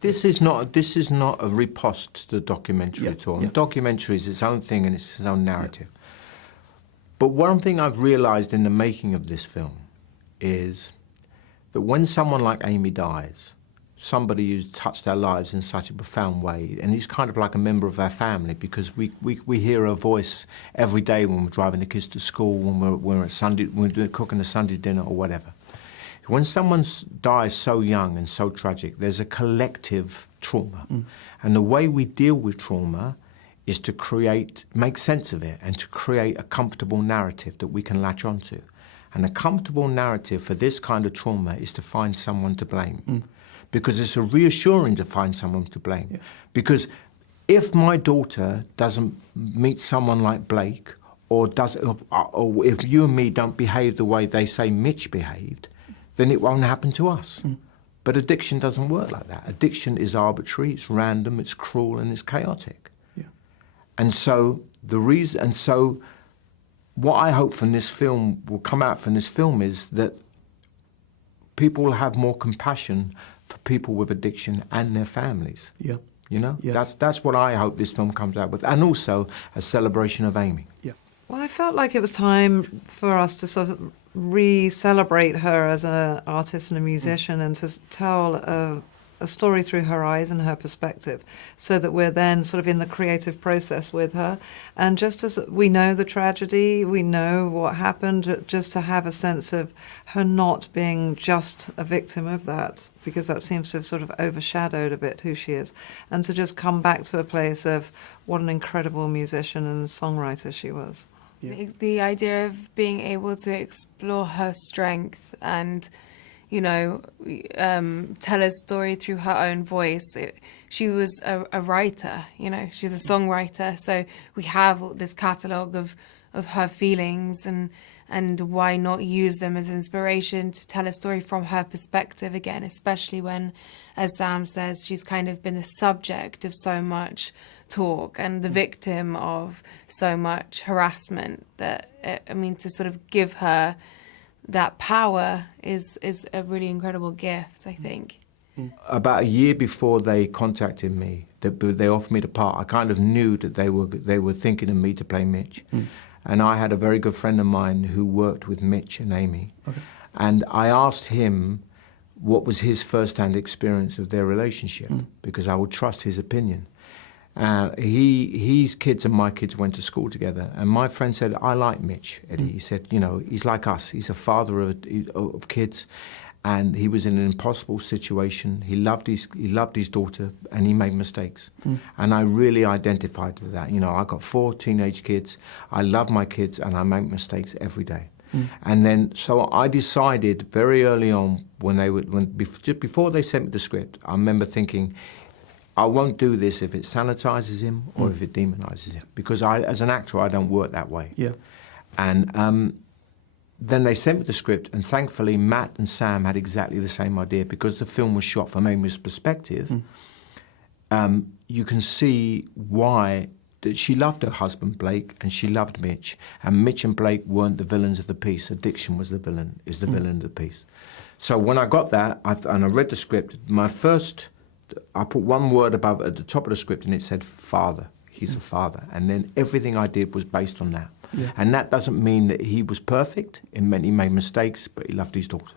This is not a riposte to the documentary at all. The documentary is its own thing and it's its own narrative. But one thing I've realised in the making of this film is that when someone like Amy dies, somebody who's touched our lives in such a profound way, and he's kind of like a member of our family because we hear her voice every day when we're driving the kids to school, when we're at Sunday, when we're cooking a Sunday dinner or whatever. When someone dies so young and so tragic, there's a collective trauma. And the way we deal with trauma is to make sense of it and to create a comfortable narrative that we can latch onto. And a comfortable narrative for this kind of trauma is to find someone to blame. Because it's reassuring to find someone to blame. Because if my daughter doesn't meet someone like Blake, or if you and me don't behave the way they say Mitch behaved, then it won't happen to us. But addiction doesn't work like that. Addiction is arbitrary, it's random, it's cruel, and it's chaotic. And so what I hope from this film will come out from this film is that people will have more compassion for people with addiction and their families. You know, that's what I hope this film comes out with, and also a celebration of Amy. Well, I felt like it was time for us to sort of re-celebrate her as an artist and a musician and to tell a story through her eyes and her perspective, so that we're then sort of in the creative process with her. And just as we know the tragedy, we know what happened, just to have a sense of her not being just a victim of that, because that seems to have sort of overshadowed a bit who she is, and to just come back to a place of what an incredible musician and songwriter she was. The idea of being able to explore her strength and, you know, tell a story through her own voice. She was a writer, you know, she was a songwriter. So we have this catalogue of her feelings, and why not use them as inspiration to tell a story from her perspective again, especially when, as Sam says, she's kind of been the subject of so much talk and the victim of so much harassment. That, I mean, to sort of give her that power is a really incredible gift, I think. About a year before they contacted me, they offered me the part, I kind of knew that they were thinking of me to play Mitch. And I had a very good friend of mine who worked with Mitch and Amy. And I asked him what was his first-hand experience of their relationship, because I would trust his opinion. His kids and my kids went to school together, and my friend said, I like Mitch, Eddie. He said, you know, he's like us. He's a father of kids, and he was in an impossible situation. He loved his daughter, and he made mistakes. And I really identified with that. You know, I got 4 teenage kids. I love my kids, and I make mistakes every day. And then, so I decided very early on, just before they sent me the script, I remember thinking, I won't do this if it sanitizes him or if it demonizes him, because as an actor, I don't work that way. And then they sent me the script, and thankfully Matt and Sam had exactly the same idea, because the film was shot from Amy's perspective. You can see why that she loved her husband Blake, and she loved Mitch, and Mitch and Blake weren't the villains of the piece. Addiction was the villain of the piece. So when I got that, and I read the script, I put one word above at the top of the script, and it said father. He's a father. And then everything I did was based on that. And that doesn't mean that he was perfect. It meant he made mistakes, but he loved his daughter.